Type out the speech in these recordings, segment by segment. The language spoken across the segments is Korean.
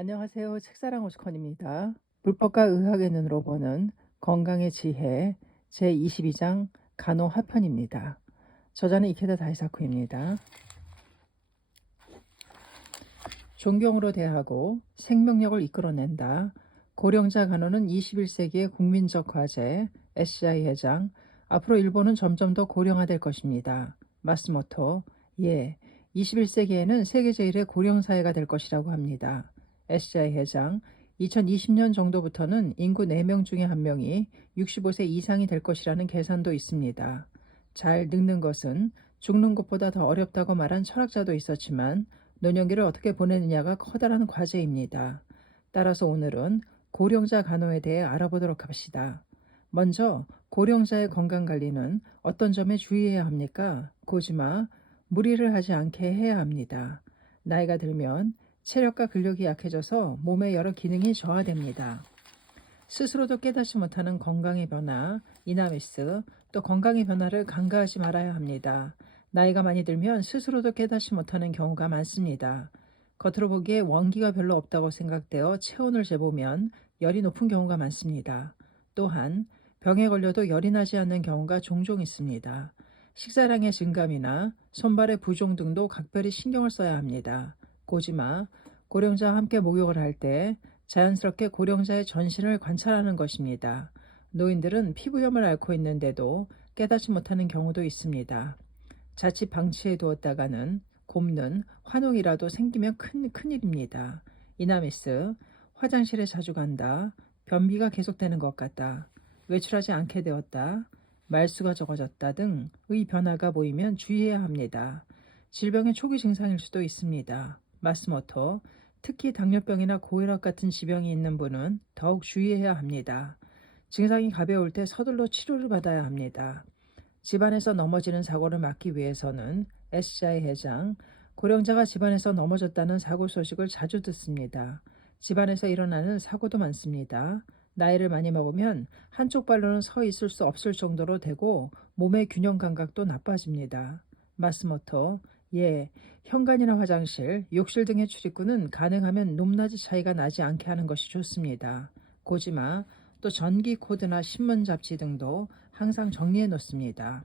안녕하세요. 책사랑 오스컨입니다. 불법과 의학의 눈으로 보는 건강의 지혜 제22장 간호화편입니다. 저자는 이케다 다이사쿠입니다. 존경으로 대하고 생명력을 이끌어낸다. 고령자 간호는 21세기의 국민적 과제. SCI 회장. 앞으로 일본은 점점 더 고령화될 것입니다. 마스모토. 예, 21세기에는 세계 제1의 고령사회가 될 것이라고 합니다. SCI 회장. 2020년 정도부터는 인구 4명 중에 1명이 65세 이상이 될 것이라는 계산도 있습니다. 잘 늙는 것은 죽는 것보다 더 어렵다고 말한 철학자도 있었지만 노년기를 어떻게 보내느냐가 커다란 과제입니다. 따라서 오늘은 고령자 간호에 대해 알아보도록 합시다. 먼저 고령자의 건강관리는 어떤 점에 주의해야 합니까? 고지마, 무리를 하지 않게 해야 합니다. 나이가 들면 체력과 근력이 약해져서 몸의 여러 기능이 저하됩니다. 스스로도 깨닫지 못하는 건강의 변화, 이나미스, 또 건강의 변화를 간과하지 말아야 합니다. 나이가 많이 들면 스스로도 깨닫지 못하는 경우가 많습니다. 겉으로 보기에 원기가 별로 없다고 생각되어 체온을 재보면 열이 높은 경우가 많습니다. 또한 병에 걸려도 열이 나지 않는 경우가 종종 있습니다. 식사량의 증감이나 손발의 부종 등도 각별히 신경을 써야 합니다. 고지마, 고령자와 함께 목욕을 할 때 자연스럽게 고령자의 전신을 관찰하는 것입니다. 노인들은 피부염을 앓고 있는데도 깨닫지 못하는 경우도 있습니다. 자칫 방치해 두었다가는 곱는 환웅이라도 생기면 큰일입니다. 이나미스, 화장실에 자주 간다. 변비가 계속되는 것 같다. 외출하지 않게 되었다. 말수가 적어졌다 등의 변화가 보이면 주의해야 합니다. 질병의 초기 증상일 수도 있습니다. 마스모토, 특히 당뇨병이나 고혈압 같은 지병이 있는 분은 더욱 주의해야 합니다. 증상이 가벼울 때 서둘러 치료를 받아야 합니다. 집안에서 넘어지는 사고를 막기 위해서는 SCI 회장, 고령자가 집안에서 넘어졌다는 사고 소식을 자주 듣습니다. 집안에서 일어나는 사고도 많습니다. 나이를 많이 먹으면 한쪽 발로는 서 있을 수 없을 정도로 되고 몸의 균형 감각도 나빠집니다. 마스모토, 예, 현관이나 화장실, 욕실 등의 출입구는 가능하면 높낮이 차이가 나지 않게 하는 것이 좋습니다. 고지마, 또 전기 코드나 신문 잡지 등도 항상 정리해 놓습니다.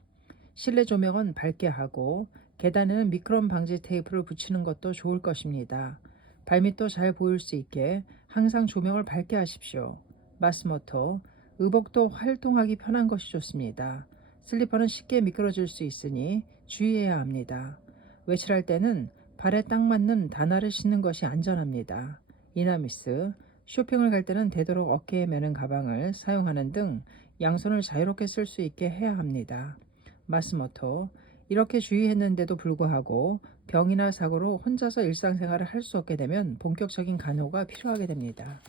실내 조명은 밝게 하고 계단에는 미끄럼 방지 테이프를 붙이는 것도 좋을 것입니다. 발밑도 잘 보일 수 있게 항상 조명을 밝게 하십시오. 마스모토, 의복도 활동하기 편한 것이 좋습니다. 슬리퍼는 쉽게 미끄러질 수 있으니 주의해야 합니다. 외출할 때는 발에 딱 맞는 단화를 신는 것이 안전합니다. 이나미스, 쇼핑을 갈 때는 되도록 어깨에 매는 가방을 사용하는 등 양손을 자유롭게 쓸 수 있게 해야 합니다. 마스모토, 이렇게 주의했는데도 불구하고 병이나 사고로 혼자서 일상생활을 할 수 없게 되면 본격적인 간호가 필요하게 됩니다.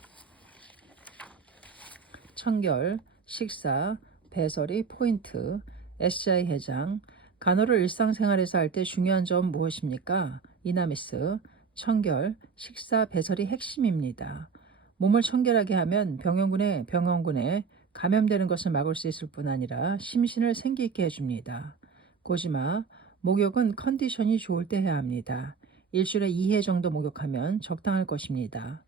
청결, 식사, 배설이 포인트, SCI 회장, 간호를 일상생활에서 할 때 중요한 점 무엇입니까? 이나미스, 청결, 식사, 배설이 핵심입니다. 몸을 청결하게 하면 병원군에 감염되는 것을 막을 수 있을 뿐 아니라 심신을 생기 있게 해줍니다. 고지마, 목욕은 컨디션이 좋을 때 해야 합니다. 일주일에 2회 정도 목욕하면 적당할 것입니다.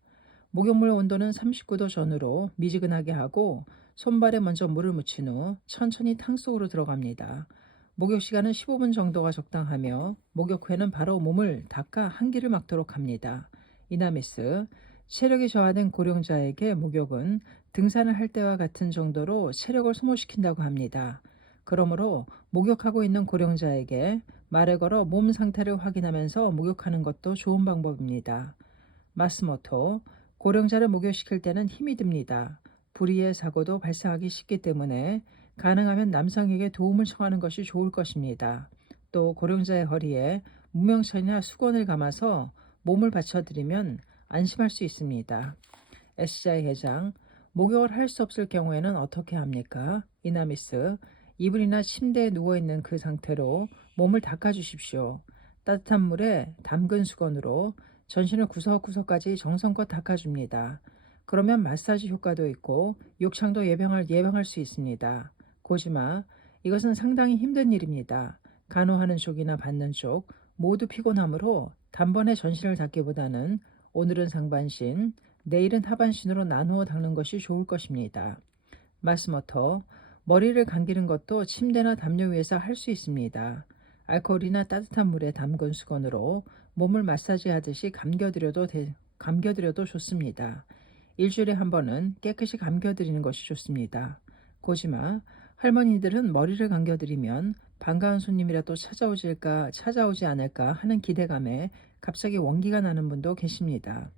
목욕물 온도는 39도 전후로 미지근하게 하고 손발에 먼저 물을 묻힌 후 천천히 탕 속으로 들어갑니다. 목욕 시간은 15분 정도가 적당하며 목욕 후에는 바로 몸을 닦아 한기를 막도록 합니다. 이나미스, 체력이 저하된 고령자에게 목욕은 등산을 할 때와 같은 정도로 체력을 소모시킨다고 합니다. 그러므로 목욕하고 있는 고령자에게 말을 걸어 몸 상태를 확인하면서 목욕하는 것도 좋은 방법입니다. 마스모토, 고령자를 목욕시킬 때는 힘이 듭니다. 불의의 사고도 발생하기 쉽기 때문에 가능하면 남성에게 도움을 청하는 것이 좋을 것입니다. 또 고령자의 허리에 무명천이나 수건을 감아서 몸을 받쳐드리면 안심할 수 있습니다. SCI 회장, 목욕을 할 수 없을 경우에는 어떻게 합니까? 이나미스, 이불이나 침대에 누워있는 그 상태로 몸을 닦아주십시오. 따뜻한 물에 담근 수건으로 전신을 구석구석까지 정성껏 닦아줍니다. 그러면 마사지 효과도 있고 욕창도 예방할 수 있습니다. 고지마, 이것은 상당히 힘든 일입니다. 간호하는 쪽이나 받는 쪽 모두 피곤하므로 단번에 전신을 닦기보다는 오늘은 상반신, 내일은 하반신으로 나누어 닦는 것이 좋을 것입니다. 마스모토, 머리를 감기는 것도 침대나 담요 위에서 할 수 있습니다. 알코올이나 따뜻한 물에 담근 수건으로 몸을 마사지하듯이 감겨드려도 좋습니다. 일주일에 한 번은 깨끗이 감겨드리는 것이 좋습니다. 고지마, 할머니들은 머리를 감겨드리면 반가운 손님이라도 찾아오지 않을까 하는 기대감에 갑자기 원기가 나는 분도 계십니다.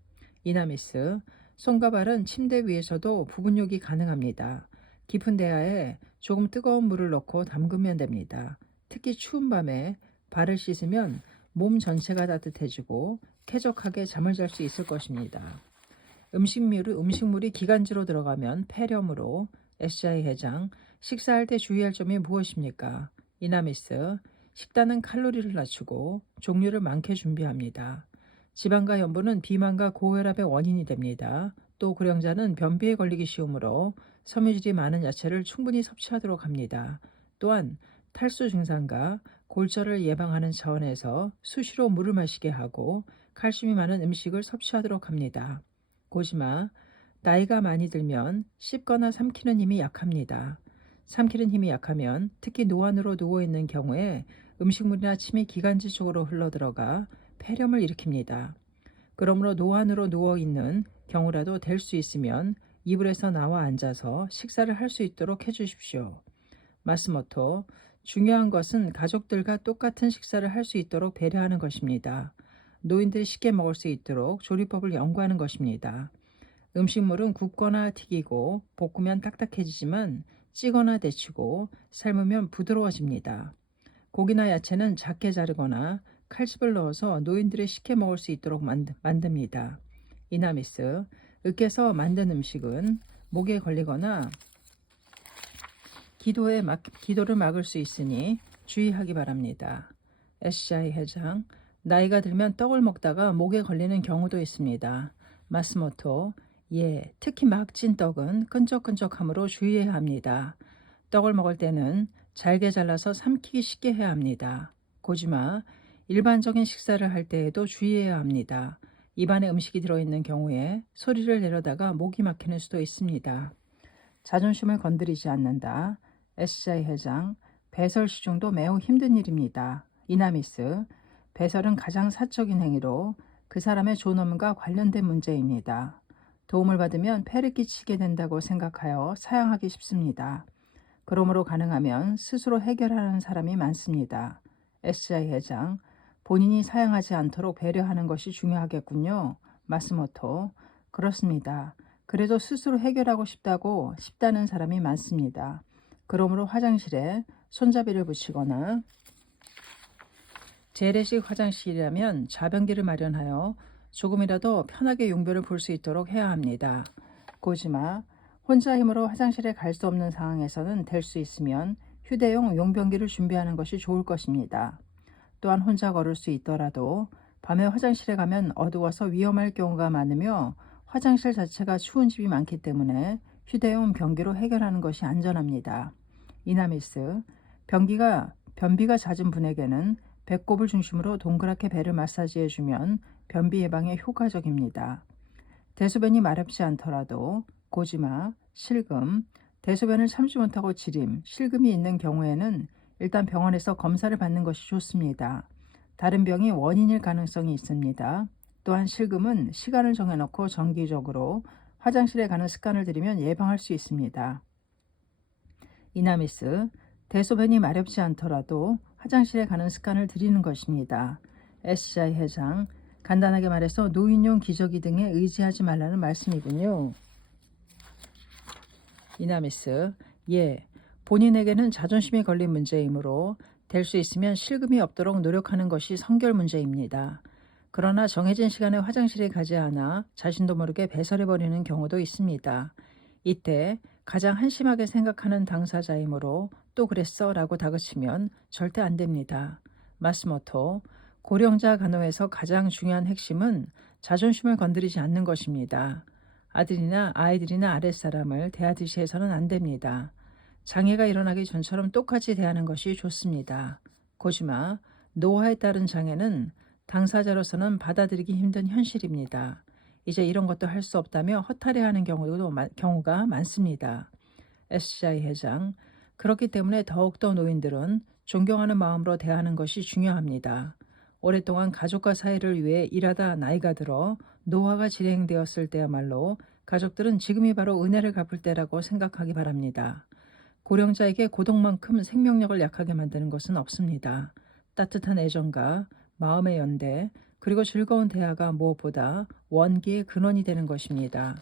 이나미스, 손과 발은 침대 위에서도 부분욕이 가능합니다. 깊은 대야에 조금 뜨거운 물을 넣고 담그면 됩니다. 특히 추운 밤에 발을 씻으면 몸 전체가 따뜻해지고 쾌적하게 잠을 잘 수 있을 것입니다. 음식물이 기관지로 들어가면 폐렴으로 SI 회장, 식사할 때 주의할 점이 무엇입니까? 이나미스, 식단은 칼로리를 낮추고 종류를 많게 준비합니다. 지방과 염분은 비만과 고혈압의 원인이 됩니다. 또 고령자는 변비에 걸리기 쉬우므로 섬유질이 많은 야채를 충분히 섭취하도록 합니다. 또한 탈수 증상과 골절을 예방하는 차원에서 수시로 물을 마시게 하고 칼슘이 많은 음식을 섭취하도록 합니다. 고지마, 나이가 많이 들면 씹거나 삼키는 힘이 약합니다. 삼키는 힘이 약하면 특히 노안으로 누워있는 경우에 음식물이나 침이 기관지 쪽으로 흘러들어가 폐렴을 일으킵니다. 그러므로 노안으로 누워있는 경우라도 될 수 있으면 이불에서 나와 앉아서 식사를 할 수 있도록 해주십시오. 마스모토, 중요한 것은 가족들과 똑같은 식사를 할 수 있도록 배려하는 것입니다. 노인들이 쉽게 먹을 수 있도록 조리법을 연구하는 것입니다. 음식물은 굽거나 튀기고 볶으면 딱딱해지지만 찌거나 데치고 삶으면 부드러워집니다. 고기나 야채는 작게 자르거나 칼집을 넣어서 노인들이 쉽게 먹을 수 있도록 만듭니다. 이나미스, 으깨서 만든 음식은 목에 걸리거나 기도를 막을 수 있으니 주의하기 바랍니다. SI 회장, 나이가 들면 떡을 먹다가 목에 걸리는 경우도 있습니다. 마스모토, 예, 특히 막 찐 떡은 끈적끈적함으로 주의해야 합니다. 떡을 먹을 때는 잘게 잘라서 삼키기 쉽게 해야 합니다. 고지마, 일반적인 식사를 할 때에도 주의해야 합니다. 입안에 음식이 들어있는 경우에 소리를 내려다가 목이 막히는 수도 있습니다. 자존심을 건드리지 않는다. SI 회장, 배설 시중도 매우 힘든 일입니다. 이나미스, 배설은 가장 사적인 행위로 그 사람의 존엄과 관련된 문제입니다. 도움을 받으면 폐를 끼치게 된다고 생각하여 사양하기 쉽습니다. 그러므로 가능하면 스스로 해결하는 사람이 많습니다. SI 회장, 본인이 사양하지 않도록 배려하는 것이 중요하겠군요. 마스모토, 그렇습니다. 그래도 스스로 해결하고 싶다는 사람이 많습니다. 그러므로 화장실에 손잡이를 붙이거나 재래식 화장실이라면 자변기를 마련하여 조금이라도 편하게 용변을 볼 수 있도록 해야 합니다. 고지마, 혼자 힘으로 화장실에 갈 수 없는 상황에서는 될 수 있으면 휴대용 용변기를 준비하는 것이 좋을 것입니다. 또한 혼자 걸을 수 있더라도 밤에 화장실에 가면 어두워서 위험할 경우가 많으며 화장실 자체가 추운 집이 많기 때문에 휴대용 변기로 해결하는 것이 안전합니다. 이나미스, 변비가 잦은 분에게는 배꼽을 중심으로 동그랗게 배를 마사지해주면 변비 예방에 효과적입니다. 대소변이 마렵지 않더라도 고지마, 실금, 대소변을 참지 못하고 지림, 실금이 있는 경우에는 일단 병원에서 검사를 받는 것이 좋습니다. 다른 병이 원인일 가능성이 있습니다. 또한 실금은 시간을 정해놓고 정기적으로 화장실에 가는 습관을 들이면 예방할 수 있습니다. 이나미스, 대소변이 마렵지 않더라도 화장실에 가는 습관을 들이는 것입니다. SI 회장, 간단하게 말해서 노인용 기저귀 등에 의지하지 말라는 말씀이군요. 이나미스, 예, 본인에게는 자존심이 걸린 문제이므로 될 수 있으면 실금이 없도록 노력하는 것이 성결 문제입니다. 그러나 정해진 시간에 화장실에 가지 않아 자신도 모르게 배설해버리는 경우도 있습니다. 이때 가장 한심하게 생각하는 당사자이므로 또 그랬어 라고 다그치면 절대 안 됩니다. 마스모토, 고령자 간호에서 가장 중요한 핵심은 자존심을 건드리지 않는 것입니다. 아이들이나 아랫사람을 대하듯이 해서는 안 됩니다. 장애가 일어나기 전처럼 똑같이 대하는 것이 좋습니다. 고지마, 노화에 따른 장애는 당사자로서는 받아들이기 힘든 현실입니다. 이제 이런 것도 할 수 없다며 허탈해하는 경우가 많습니다. SCI 회장, 그렇기 때문에 더욱더 노인들은 존경하는 마음으로 대하는 것이 중요합니다. 오랫동안 가족과 사회를 위해 일하다 나이가 들어 노화가 진행되었을 때야말로 가족들은 지금이 바로 은혜를 갚을 때라고 생각하기 바랍니다. 고령자에게 고독만큼 생명력을 약하게 만드는 것은 없습니다. 따뜻한 애정과 마음의 연대, 그리고 즐거운 대화가 무엇보다 원기의 근원이 되는 것입니다.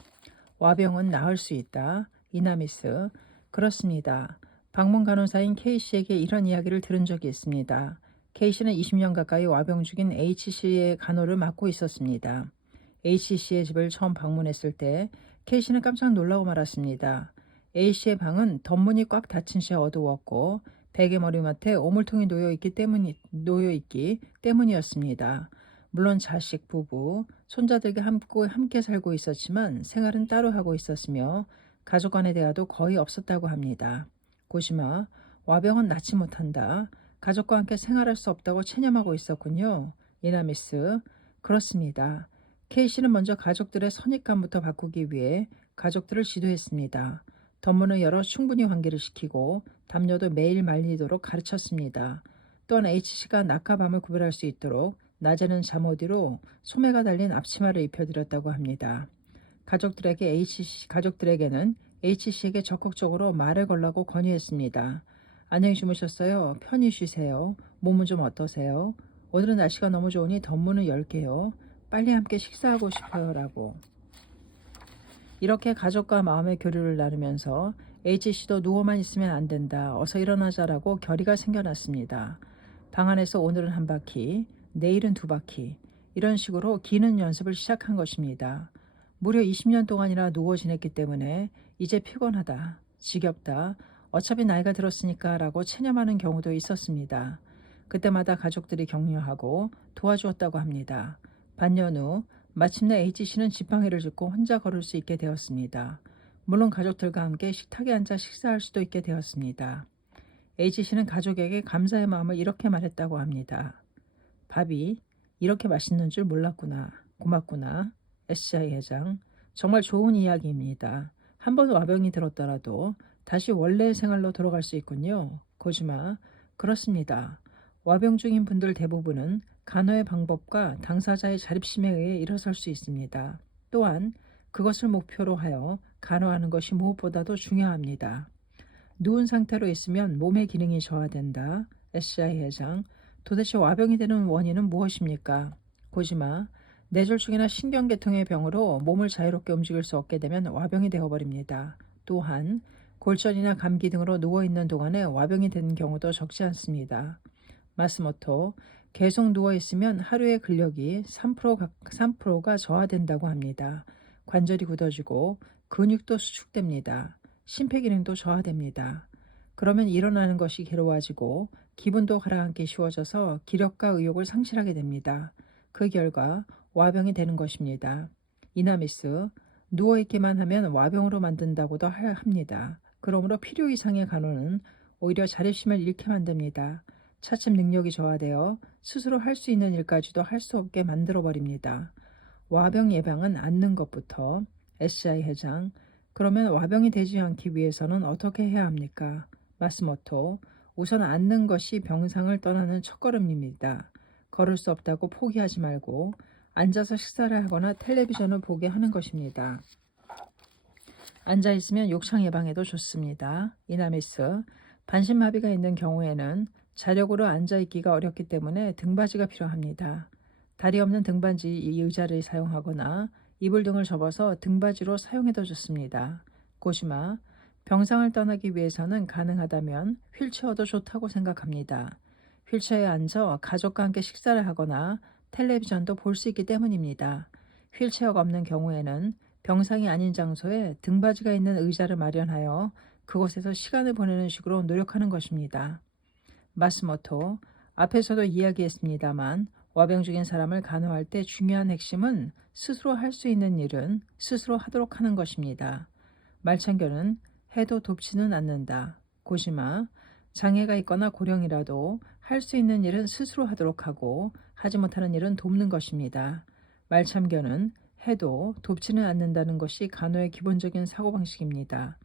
와병은 나을 수 있다. 이나미스. 그렇습니다. 방문 간호사인 K씨에게 이런 이야기를 들은 적이 있습니다. K씨는 20년 가까이 와병 중인 H씨의 간호를 맡고 있었습니다. H씨의 집을 처음 방문했을 때 K씨는 깜짝 놀라고 말았습니다. A씨의 방은 덧문이 꽉 닫힌 채 어두웠고 베개 머리맡에 오물통이 놓여있기 때문이었습니다. 물론 자식, 부부, 손자들과 함께 살고 있었지만 생활은 따로 하고 있었으며 가족 간의 대화도 거의 없었다고 합니다. 고시마, 와병은 낫지 못한다. 가족과 함께 생활할 수 없다고 체념하고 있었군요. 이나미스, 그렇습니다. K씨는 먼저 가족들의 선입관부터 바꾸기 위해 가족들을 지도했습니다. 덧문을 열어 충분히 환기를 시키고 담요도 매일 말리도록 가르쳤습니다. 또한 H씨가 낮과 밤을 구별할 수 있도록 낮에는 잠옷으로 소매가 달린 앞치마를 입혀드렸다고 합니다. 가족들에게는 H씨에게 적극적으로 말을 걸라고 권유했습니다. 안녕히 주무셨어요. 편히 쉬세요. 몸은 좀 어떠세요? 오늘은 날씨가 너무 좋으니 덧문을 열게요. 빨리 함께 식사하고 싶어요. 라고. 이렇게 가족과 마음의 교류를 나누면서 H씨도 누워만 있으면 안 된다. 어서 일어나자라고 결의가 생겨났습니다. 방 안에서 오늘은 한 바퀴, 내일은 두 바퀴, 이런 식으로 기는 연습을 시작한 것입니다. 무려 20년 동안이나 누워 지냈기 때문에 이제 피곤하다, 지겹다, 어차피 나이가 들었으니까 라고 체념하는 경우도 있었습니다. 그때마다 가족들이 격려하고 도와주었다고 합니다. 반년 후 마침내 H씨는 지팡이를 짚고 혼자 걸을 수 있게 되었습니다. 물론 가족들과 함께 식탁에 앉아 식사할 수도 있게 되었습니다. H씨는 가족에게 감사의 마음을 이렇게 말했다고 합니다. 밥이 이렇게 맛있는 줄 몰랐구나. 고맙구나. SCI 회장. 정말 좋은 이야기입니다. 한 번 와병이 들었더라도 다시 원래의 생활로 돌아갈 수 있군요. 고지마. 그렇습니다. 와병 중인 분들 대부분은 간호의 방법과 당사자의 자립심에 의해 일어설 수 있습니다. 또한 그것을 목표로 하여 간호하는 것이 무엇보다도 중요합니다. 누운 상태로 있으면 몸의 기능이 저하된다. SCI 회장. 도대체 와병이 되는 원인은 무엇입니까? 고지마. 뇌졸중이나 신경계통의 병으로 몸을 자유롭게 움직일 수 없게 되면 와병이 되어버립니다. 또한 골절이나 감기 등으로 누워있는 동안에 와병이 되는 경우도 적지 않습니다. 마스모토, 계속 누워있으면 하루의 근력이 3%가 저하된다고 합니다. 관절이 굳어지고 근육도 수축됩니다. 심폐기능도 저하됩니다. 그러면 일어나는 것이 괴로워지고 기분도 가라앉기 쉬워져서 기력과 의욕을 상실하게 됩니다. 그 결과 와병이 되는 것입니다. 이나미스, 누워있기만 하면 와병으로 만든다고도 합니다. 그러므로 필요 이상의 간호는 오히려 자립심을 잃게 만듭니다. 차츰 능력이 저하되어 스스로 할 수 있는 일까지도 할 수 없게 만들어버립니다. 와병 예방은 앉는 것부터. SCI 회장, 그러면 와병이 되지 않기 위해서는 어떻게 해야 합니까? 마스모토, 우선 앉는 것이 병상을 떠나는 첫걸음입니다. 걸을 수 없다고 포기하지 말고 앉아서 식사를 하거나 텔레비전을 보게 하는 것입니다. 앉아있으면 욕창 예방에도 좋습니다. 이나미스, 반신마비가 있는 경우에는 자력으로 앉아있기가 어렵기 때문에 등받이가 필요합니다. 다리 없는 등받이 의자를 사용하거나 이불 등을 접어서 등받이로 사용해도 좋습니다. 고시마, 병상을 떠나기 위해서는 가능하다면 휠체어도 좋다고 생각합니다. 휠체어에 앉아 가족과 함께 식사를 하거나 텔레비전도 볼 수 있기 때문입니다. 휠체어가 없는 경우에는 병상이 아닌 장소에 등받이가 있는 의자를 마련하여 그곳에서 시간을 보내는 식으로 노력하는 것입니다. 마스모토, 앞에서도 이야기했습니다만 와병 중인 사람을 간호할 때 중요한 핵심은 스스로 할 수 있는 일은 스스로 하도록 하는 것입니다. 말창교는 해도 돕지는 않는다. 고시마, 장애가 있거나 고령이라도 할 수 있는 일은 스스로 하도록 하고 하지 못하는 일은 돕는 것입니다. 말참견은 해도 돕지는 않는다는 것이 간호의 기본적인 사고방식입니다.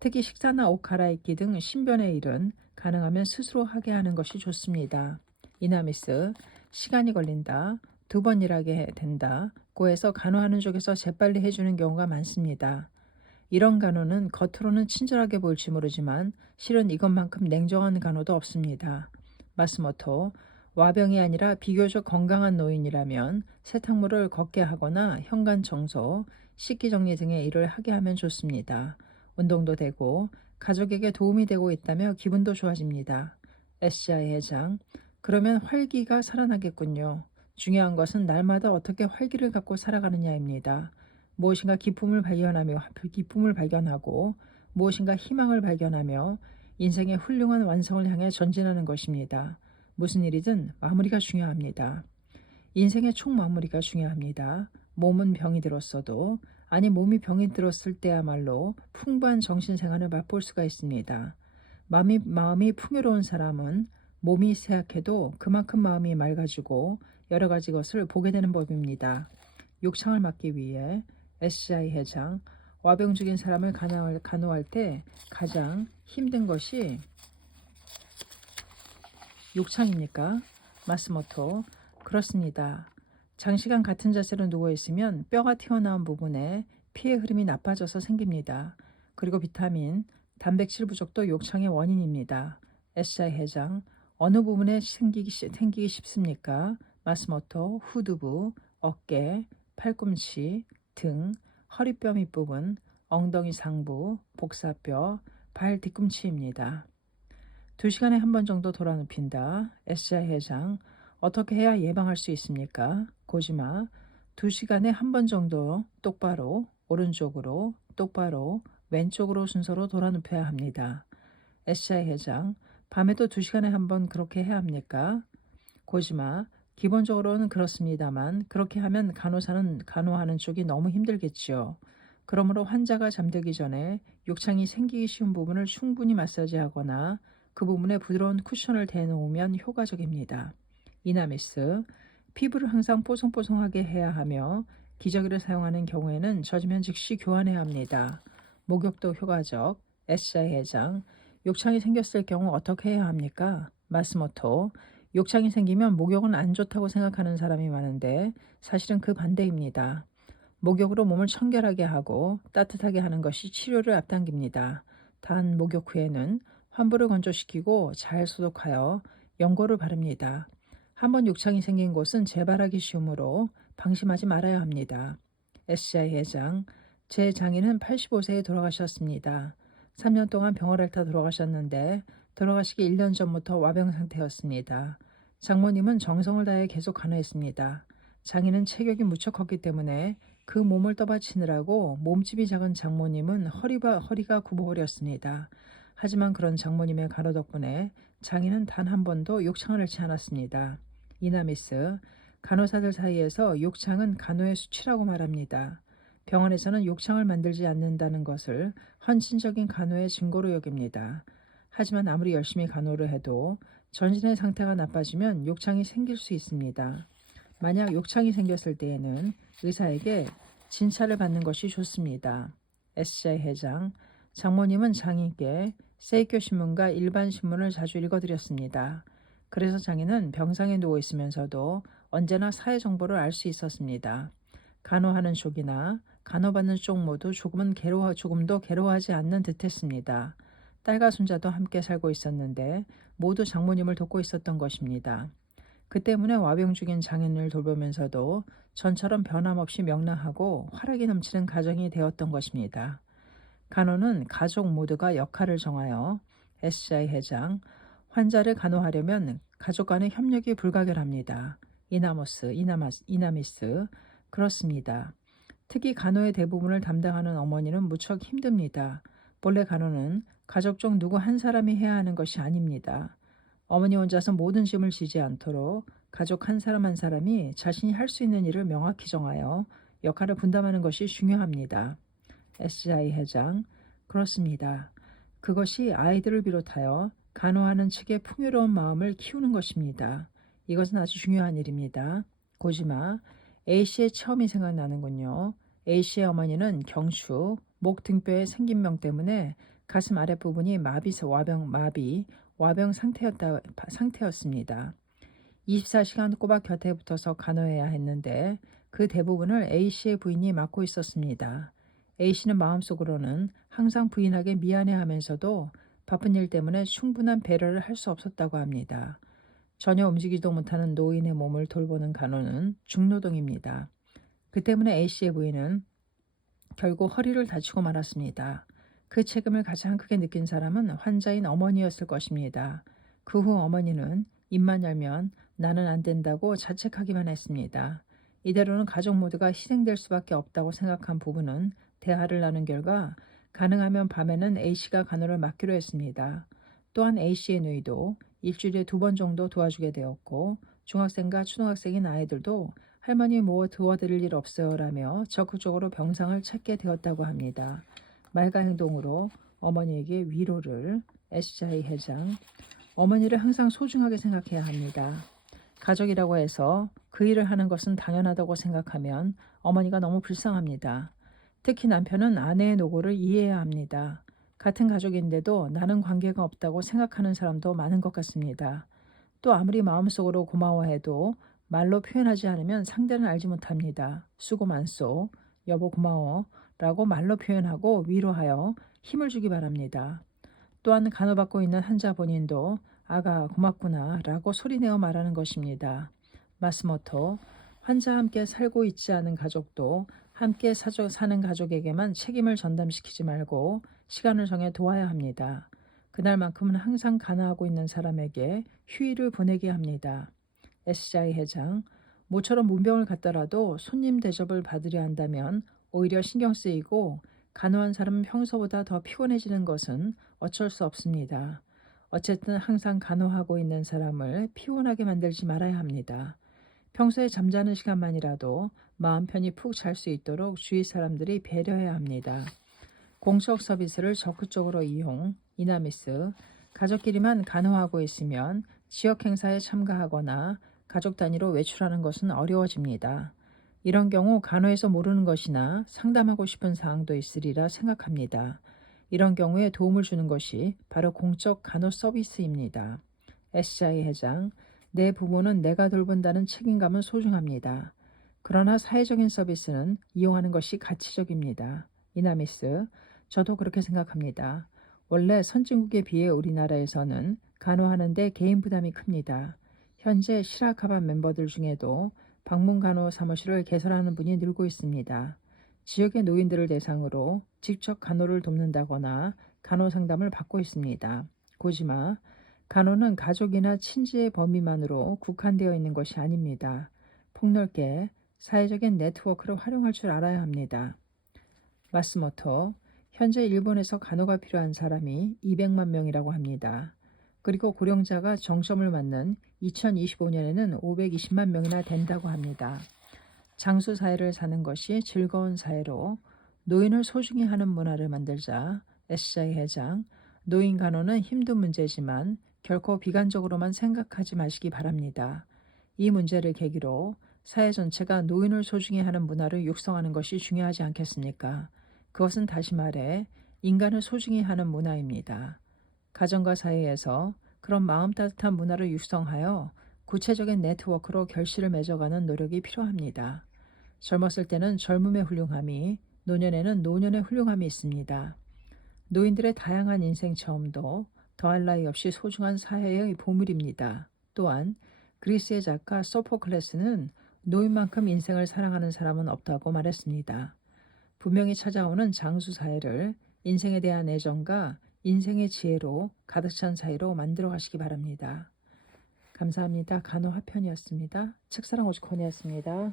특히 식사나 옷 갈아입기 등 신변의 일은 가능하면 스스로 하게 하는 것이 좋습니다. 이나미스, 시간이 걸린다, 2번 일하게 된다, 고해서 간호하는 쪽에서 재빨리 해주는 경우가 많습니다. 이런 간호는 겉으로는 친절하게 보일지 모르지만 실은 이것만큼 냉정한 간호도 없습니다. 마스모토, 와병이 아니라 비교적 건강한 노인이라면 세탁물을 걷게 하거나 현관 청소, 식기 정리 등의 일을 하게 하면 좋습니다. 운동도 되고 가족에게 도움이 되고 있다며 기분도 좋아집니다. SCI 회장, 그러면 활기가 살아나겠군요. 중요한 것은 날마다 어떻게 활기를 갖고 살아가느냐입니다. 무엇인가 기쁨을 발견하고 무엇인가 희망을 발견하며 인생의 훌륭한 완성을 향해 전진하는 것입니다. 무슨 일이든 마무리가 중요합니다. 인생의 총 마무리가 중요합니다. 몸은 병이 들었어도 아니 몸이 병이 들었을 때야말로 풍부한 정신생활을 맛볼 수가 있습니다. 마음이 풍요로운 사람은 몸이 쇠약해도 그만큼 마음이 맑아지고 여러 가지 것을 보게 되는 법입니다. 욕창을 막기 위해 SCI 회장, 와병 중인 사람을 간호할 때 가장 힘든 것이 욕창입니까? 마스모토, 그렇습니다. 장시간 같은 자세로 누워있으면 뼈가 튀어나온 부분에 피의 흐름이 나빠져서 생깁니다. 그리고 비타민, 단백질 부족도 욕창의 원인입니다. SCI 회장, 어느 부분에 생기기 쉽습니까? 마스모토, 후두부, 어깨, 팔꿈치, 등, 허리뼈 밑부분, 엉덩이 상부, 복사뼈, 발 뒤꿈치입니다. 2시간에 한 번 정도 돌아눕힌다. SCI 회장, 어떻게 해야 예방할 수 있습니까? 고지마, 2시간에 한 번 정도 똑바로, 오른쪽으로, 똑바로, 왼쪽으로 순서로 돌아눕혀야 합니다. SCI 회장, 밤에도 2시간에 한 번 그렇게 해야 합니까? 고지마, 기본적으로는 그렇습니다만 그렇게 하면 간호사는 간호하는 쪽이 너무 힘들겠지요. 그러므로 환자가 잠들기 전에 욕창이 생기기 쉬운 부분을 충분히 마사지하거나 그 부분에 부드러운 쿠션을 대놓으면 효과적입니다. 이나미스, 피부를 항상 뽀송뽀송하게 해야 하며 기저귀를 사용하는 경우에는 젖으면 즉시 교환해야 합니다. 목욕도 효과적. SCI 회장, 욕창이 생겼을 경우 어떻게 해야 합니까? 마스모토, 욕창이 생기면 목욕은 안 좋다고 생각하는 사람이 많은데 사실은 그 반대입니다. 목욕으로 몸을 청결하게 하고 따뜻하게 하는 것이 치료를 앞당깁니다. 단 목욕 후에는 환부를 건조시키고 잘 소독하여 연고를 바릅니다. 한번 욕창이 생긴 곳은 재발하기 쉬우므로 방심하지 말아야 합니다. SCI 회장, 제 장인은 85세에 돌아가셨습니다. 3년 동안 병을 앓다 돌아가셨는데 돌아가시기 1년 전부터 와병 상태였습니다. 장모님은 정성을 다해 계속 간호했습니다. 장인은 체격이 무척 컸기 때문에 그 몸을 떠받치느라고 몸집이 작은 장모님은 허리가 굽어버렸습니다. 하지만 그런 장모님의 간호 덕분에 장인은 단 한 번도 욕창을 앓지 않았습니다. 이나미스, 간호사들 사이에서 욕창은 간호의 수치라고 말합니다. 병원에서는 욕창을 만들지 않는다는 것을 헌신적인 간호의 증거로 여깁니다. 하지만 아무리 열심히 간호를 해도 전신의 상태가 나빠지면 욕창이 생길 수 있습니다. 만약 욕창이 생겼을 때에는 의사에게 진찰을 받는 것이 좋습니다. SCI 회장, 장모님은 장인께 세이쿄 신문과 일반 신문을 자주 읽어드렸습니다. 그래서 장인은 병상에 누워 있으면서도 언제나 사회 정보를 알 수 있었습니다. 간호하는 쪽이나 간호받는 쪽 모두 조금도 괴로워하지 않는 듯했습니다. 딸과 손자도 함께 살고 있었는데 모두 장모님을 돕고 있었던 것입니다. 그 때문에 와병 중인 장인을 돌보면서도 전처럼 변함없이 명랑하고 활력이 넘치는 가정이 되었던 것입니다. 간호는 가족 모두가 역할을 정하여 SCI 회장, 환자를 간호하려면 가족 간의 협력이 불가결합니다. 이나미스, 그렇습니다. 특히 간호의 대부분을 담당하는 어머니는 무척 힘듭니다. 본래 간호는 가족 중 누구 한 사람이 해야 하는 것이 아닙니다. 어머니 혼자서 모든 짐을 지지 않도록 가족 한 사람 한 사람이 자신이 할 수 있는 일을 명확히 정하여 역할을 분담하는 것이 중요합니다. SCI 회장, 그렇습니다. 그것이 아이들을 비롯하여 간호하는 측의 풍요로운 마음을 키우는 것입니다. 이것은 아주 중요한 일입니다. 고지마, A씨의 처음이 생각나는군요. A씨의 어머니는 경추, 목 등뼈의 생긴병 때문에 가슴 아랫부분이 와병 상태였습니다. 24시간 꼬박 곁에 붙어서 간호해야 했는데 그 대부분을 A씨의 부인이 맡고 있었습니다. A씨는 마음속으로는 항상 부인에게 미안해하면서도 바쁜 일 때문에 충분한 배려를 할 수 없었다고 합니다. 전혀 움직이지도 못하는 노인의 몸을 돌보는 간호는 중노동입니다. 그 때문에 A씨의 부인은 결국 허리를 다치고 말았습니다. 그 책임을 가장 크게 느낀 사람은 환자인 어머니였을 것입니다. 그 후 어머니는 입만 열면 나는 안 된다고 자책하기만 했습니다. 이대로는 가족 모두가 희생될 수밖에 없다고 생각한 부부는 대화를 나눈 결과 가능하면 밤에는 A씨가 간호를 맡기로 했습니다. 또한 A씨의 누이도 일주일에 2번 정도 도와주게 되었고 중학생과 초등학생인 아이들도 할머니 뭐 도와드릴 일 없어요라며 적극적으로 병상을 찾게 되었다고 합니다. 말과 행동으로 어머니에게 위로를. SJ 회장, 어머니를 항상 소중하게 생각해야 합니다. 가족이라고 해서 그 일을 하는 것은 당연하다고 생각하면 어머니가 너무 불쌍합니다. 특히 남편은 아내의 노고를 이해해야 합니다. 같은 가족인데도 나는 관계가 없다고 생각하는 사람도 많은 것 같습니다. 또 아무리 마음속으로 고마워해도 말로 표현하지 않으면 상대는 알지 못합니다. 수고 많소, 여보 고마워 라고 말로 표현하고 위로하여 힘을 주기 바랍니다. 또한 간호받고 있는 환자 본인도 아가 고맙구나 라고 소리내어 말하는 것입니다. 마스모토, 환자와 함께 살고 있지 않은 가족도 함께 사는 가족에게만 책임을 전담시키지 말고 시간을 정해 도와야 합니다. 그날만큼은 항상 간호하고 있는 사람에게 휴일을 보내게 합니다. SJ 회장, 모처럼 문병을 갔더라도 손님 대접을 받으려 한다면 오히려 신경 쓰이고 간호한 사람은 평소보다 더 피곤해지는 것은 어쩔 수 없습니다. 어쨌든 항상 간호하고 있는 사람을 피곤하게 만들지 말아야 합니다. 평소에 잠자는 시간만이라도 마음 편히 푹 잘 수 있도록 주위 사람들이 배려해야 합니다. 공적 서비스를 적극적으로 이용. 이나미스, 가족끼리만 간호하고 있으면 지역 행사에 참가하거나 가족 단위로 외출하는 것은 어려워집니다. 이런 경우 간호에서 모르는 것이나 상담하고 싶은 사항도 있으리라 생각합니다. 이런 경우에 도움을 주는 것이 바로 공적 간호 서비스입니다. SJ 회장, 내 부모는 내가 돌본다는 책임감은 소중합니다. 그러나 사회적인 서비스는 이용하는 것이 가치적입니다. 이나미스, 저도 그렇게 생각합니다. 원래 선진국에 비해 우리나라에서는 간호하는 데 개인 부담이 큽니다. 현재 시라카반 멤버들 중에도 방문 간호 사무실을 개설하는 분이 늘고 있습니다. 지역의 노인들을 대상으로 직접 간호를 돕는다거나 간호 상담을 받고 있습니다. 고지마, 간호는 가족이나 친지의 범위만으로 국한되어 있는 것이 아닙니다. 폭넓게 사회적인 네트워크를 활용할 줄 알아야 합니다. 마스모토, 현재 일본에서 간호가 필요한 사람이 200만 명이라고 합니다. 그리고 고령자가 정점을 맞는 2025년에는 520만 명이나 된다고 합니다. 장수 사회를 사는 것이 즐거운 사회로 노인을 소중히 하는 문화를 만들자. SJ 회장, 노인 간호는 힘든 문제지만 결코 비관적으로만 생각하지 마시기 바랍니다. 이 문제를 계기로 사회 전체가 노인을 소중히 하는 문화를 육성하는 것이 중요하지 않겠습니까? 그것은 다시 말해 인간을 소중히 하는 문화입니다. 가정과 사회에서 그런 마음 따뜻한 문화를 육성하여 구체적인 네트워크로 결실을 맺어가는 노력이 필요합니다. 젊었을 때는 젊음의 훌륭함이, 노년에는 노년의 훌륭함이 있습니다. 노인들의 다양한 인생 체험도 더할 나위 없이 소중한 사회의 보물입니다. 또한 그리스의 작가 소포클레스는 노인만큼 인생을 사랑하는 사람은 없다고 말했습니다. 분명히 찾아오는 장수 사회를 인생에 대한 애정과 인생의 지혜로 가득 찬 사회로 만들어 가시기 바랍니다. 감사합니다. 간호 화편이었습니다. 책사랑 오죽헌이었습니다.